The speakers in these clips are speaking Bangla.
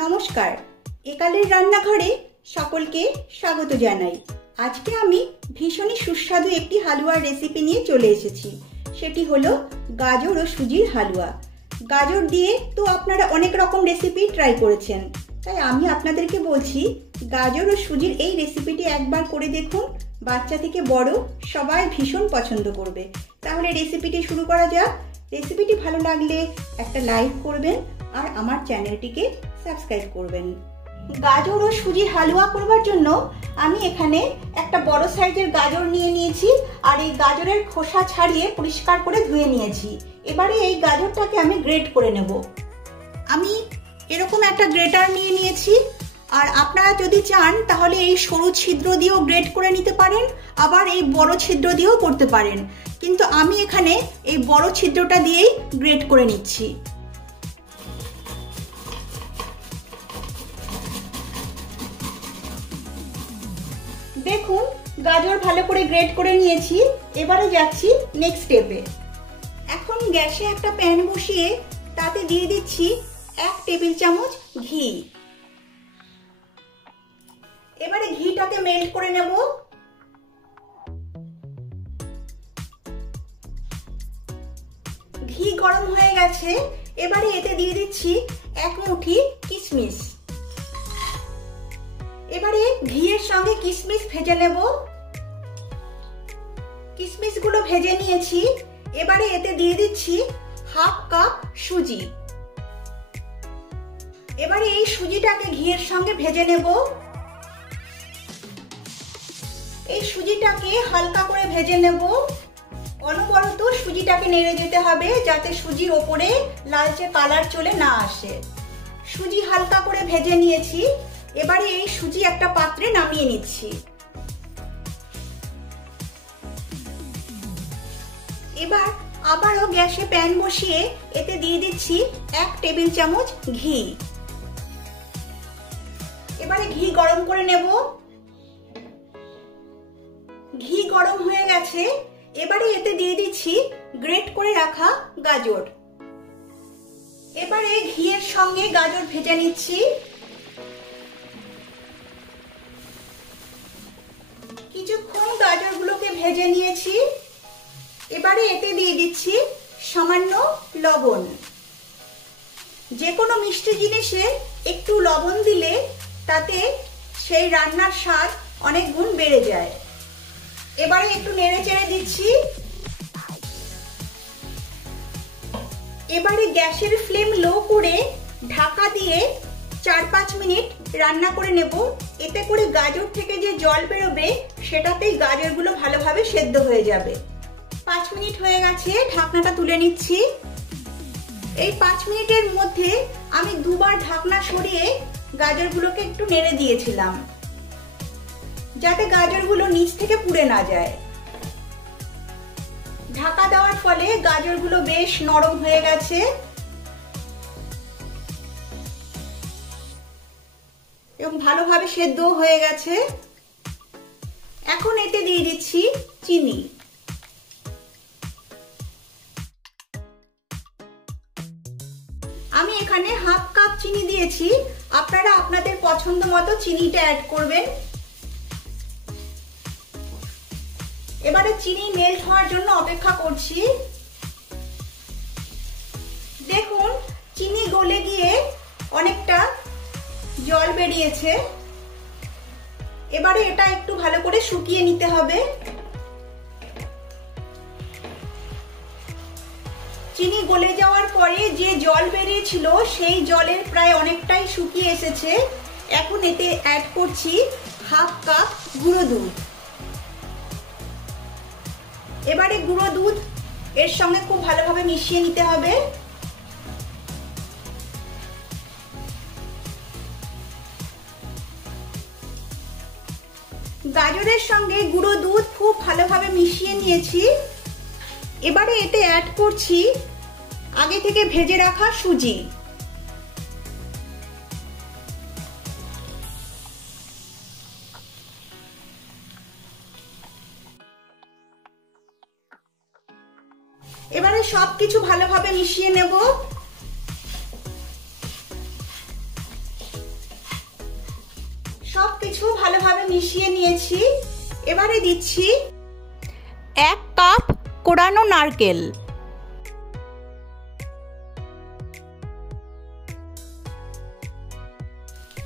নমস্কার, একালের রান্নাঘরে সকলকে স্বাগত জানাই। আজকে আমি ভীষণই সুস্বাদু একটি হালুয়ার রেসিপি নিয়ে চলে এসেছি। সেটি হলো গাজর ও সুজির হালুয়া। গাজর দিয়ে তো আপনারা অনেক রকম রেসিপি ট্রাই করেছেন, তাই আমি আপনাদেরকে বলছি গাজর ও সুজির এই রেসিপিটি একবার করে দেখুন। বাচ্চা থেকে বড় সবাই ভীষণ পছন্দ করবে। তাহলে রেসিপিটি শুরু করা যাক। রেসিপিটি ভালো লাগলে একটা লাইক করবেন আর আমার চ্যানেলটিকে সাবস্ক্রাইব করবেন। গাজর ও সুজির হালুয়া করবার জন্য আমি এখানে একটা বড় সাইজের গাজর নিয়ে নিয়েছি আর এই গাজরের খোসা ছাড়িয়ে পরিষ্কার করে ধুয়ে নিয়েছি। এবারে এই গাজরটাকে আমি গ্রেট করে নেব। আমি এরকম একটা গ্রেটার নিয়ে নিয়েছি, আর আপনারা যদি চান তাহলে এই সরু ছিদ্র দিয়েও গ্রেট করে নিতে পারেন, আবার এই বড় ছিদ্র দিয়েও করতে পারেন, কিন্তু আমি এখানে এই বড় ছিদ্রটা দিয়েই গ্রেট করে নিচ্ছি। দেখুন গাজর ভালো করে গ্রেট করে নিয়েছি। এবারে যাচ্ছি নেক্সট স্টেপে। এখন গ্যাসে একটা প্যান বসিয়ে তাতে দিয়ে দিচ্ছি 1 টেবিল চামচ ঘি। এবারে ঘিটাকে মেল্ট করে নেব। ঘি গরম হয়ে গেছে, এবারে এতে দিয়ে দিচ্ছি 1 মুঠি কিশমিশ। এবারে ঘিয়ের সঙ্গে কিশমিশ ভেজে নেব। কিশমিশ গুলো ভেজে নিয়েছি। এবারে এতে দিয়ে দিচ্ছি 1/2 কাপ সুজি। এবারে এই সুজিটাকে ঘিয়ের সঙ্গে ভেজে নেব। এই সুজিটাকে হালকা করে ভেজে নেব। অনবরত সুজিটাকে নেড়ে যেতে হবে যাতে সুজির ওপরে লালচে কালার চলে না আসে। সুজি হালকা করে ভেজে নিয়েছি। এবারে এই সুজি একটা পাত্রে নামিয়ে নিচ্ছি। এবার আবারও গ্যাসে প্যান বসিয়ে এতে দিয়ে দিচ্ছি 1 টেবিল চামচ ঘি। এবারে ঘি গরম করে নেব। ঘি গরম হয়ে গেছে, এবারে এতে দিয়ে দিচ্ছি গ্রেট করে রাখা গাজর। এবারে ঘিয়ের সঙ্গে গাজর ভেজে নিচ্ছি। কিছুক্ষণ গাজরগুলোকে ভেজে নিয়েছি। এবারে এতে দিয়ে দিচ্ছি সামান্য লবণ। যে কোনো মিষ্টি জিনিসে একটু লবণ দিলে তাতে সেই রান্নার স্বাদ অনেক গুণ বেড়ে যায়। এবারে একটু নেড়ে চেড়ে দিচ্ছি। এবারে গ্যাসের ফ্লেম লো করে ঢাকা দিয়ে 4-5 মিনিট রান্না করে নেব। এতে করে গাজর থেকে যে জল বেরোবে সেটাতেই গাজরগুলো ভালোভাবে সেদ্ধ হয়ে যাবে। 5 মিনিট হয়ে গেছে, ঢাকনাটা তুলে নিচ্ছি। এই 5 মিনিটের মধ্যে আমি দুবার ঢাকনা সরিয়ে গাজরগুলোকে একটু নেড়ে দিয়েছিলাম যাতে গাজরগুলো নিচ থেকে পুড়ে না যায়। ঢাকা দেওয়ার ফলে গাজরগুলো বেশ নরম হয়ে গেছে এবং ভালোভাবে সেদ্ধ হয়ে গেছে। এখন এতে দিয়ে দিচ্ছি চিনি। আমি এখানে 1/2 কাপ চিনি দিয়েছি, আপনারা আপনাদের পছন্দ মতো চিনিটা অ্যাড করবেন। এবারে চিনি মেল্ট হওয়ার জন্য অপেক্ষা করছি। দেখুন চিনি গলে গিয়ে অনেকটা জল বেরিয়েছে। এবারে এটা একটু ভালো করে শুকিয়ে নিতে হবে। চিনি গলে যাওয়ার পরে যে জল বেরিয়েছিল সেই জলের প্রায় অনেকটাই শুকিয়ে এসেছে। এখন এতে অ্যাড করছি 1/2 কাপ গুঁড়ো দুধ। এবারে গুঁড়ো দুধ এর সঙ্গে খুব ভালোভাবে মিশিয়ে নিতে হবে। গাজরের সঙ্গে গুঁড়ো দুধ খুব ভালোভাবে মিশিয়ে নিয়েছি। এবারে এতে অ্যাড করছি আগে থেকে ভেজে রাখা সুজি। এবারে সবকিছু ভালোভাবে মিশিয়ে নেব। সবকিছু ভালোভাবে মিশিয়ে নিয়েছি। এবারে দিচ্ছি 1 কাপ কোড়ানো নারকেল।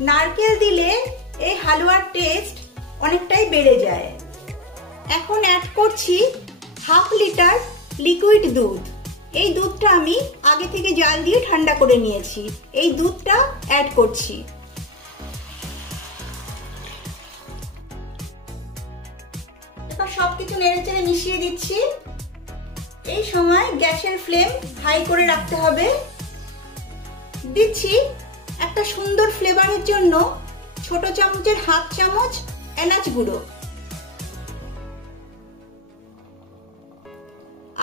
নারকেল দিলে এই হালুয়ার টেস্ট অনেকটাই বেড়ে যায়। এখন অ্যাড করছি 1/2 লিটার লিকুইড দুধ। এই দুধটা আমি আগে থেকে জাল দিয়ে ঠান্ডা করে নিয়েছি। এই দুধটা অ্যাড করছি। এবার সবকিছু নেড়েচেড়ে মিশিয়ে দিচ্ছি। এই সময় গ্যাসের ফ্লেম হাই করে রাখতে হবে। দিচ্ছি একটা সুন্দর ফ্লেভারের জন্য ছোট চামচের 1/2 চামচ এলাচ গুঁড়ো।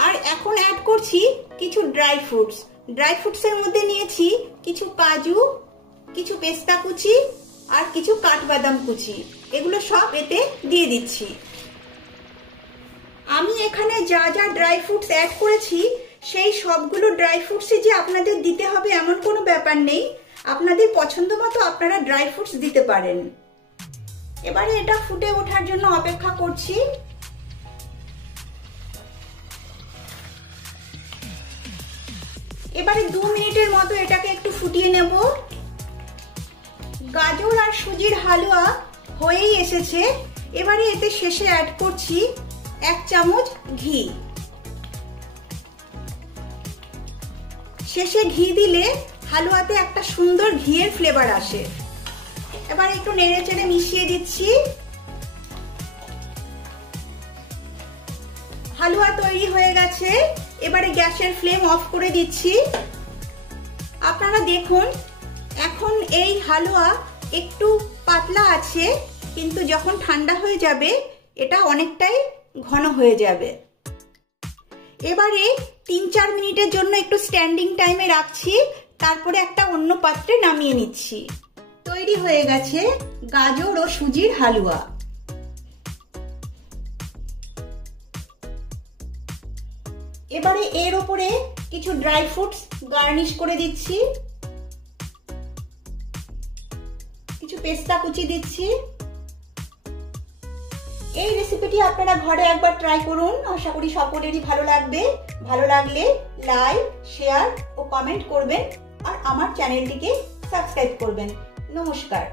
আর এখন অ্যাড করছি কিছু ড্রাই ফ্রুটস। ড্রাই ফ্রুটসের মধ্যে নিয়েছি কিছু কাজু, কিছু পেস্তা কুচি আর কিছু কাঠবাদাম কুচি। এগুলো সব এতে দিয়ে দিচ্ছি। আমি এখানে যা যা ড্রাই ফ্রুটস অ্যাড করেছি সেই সবগুলো ড্রাই ফ্রুটসই যে আপনাদের দিতে হবে এমন কোনো ব্যাপার নেই। আপনাদের পছন্দ মতো আপনারা ড্রাই ফ্রুটস দিতে পারেন। এবারে এটা ফুটে ওঠার জন্য অপেক্ষা করছি। এবারে 2 মিনিটের মতো এটাকে একটু ফুটিয়ে নেব। গাজর আর সুজির হালুয়া হয়েই এসেছে। এবারে এতে শেষে অ্যাড করছি 1 চামচ ঘি। শেষে ঘি দিলে হালুয়াতে একটা সুন্দর ঘিয়ের ফ্লেভার আসে। এবার একটু নেড়েচেড়ে মিশিয়ে দিচ্ছি। হালুয়া তৈরি হয়ে গেছে। এবারে গ্যাসের ফ্লেম অফ করে দিচ্ছি। আপনারা দেখুন এখন এই হালুয়া একটু পাতলা আছে, কিন্তু যখন ঠান্ডা হয়ে যাবে এটা অনেকটাই ঘন হয়ে যাবে। এবারে 3-4 মিনিটের জন্য একটু স্ট্যান্ডিং টাইমে রাখছি, তারপরে একটা অন্য পাত্রে নামিয়ে নিচ্ছি। তৈরি হয়ে গেছে গাজর ও সুজির হালুয়া। এবারে এর উপরে কিছু ড্রাই ফ্রুটস গার্নিশ করে দিচ্ছি। কিছু পেস্তা কুচি দিচ্ছি। এই রেসিপিটি আপনারা ঘরে একবার ট্রাই করুন। আশা করি সকলেরই ভালো লাগবে। ভালো লাগলে লাইক, শেয়ার ও কমেন্ট করবেন আর আমার চ্যানেলটিকে সাবস্ক্রাইব করবেন। নমস্কার।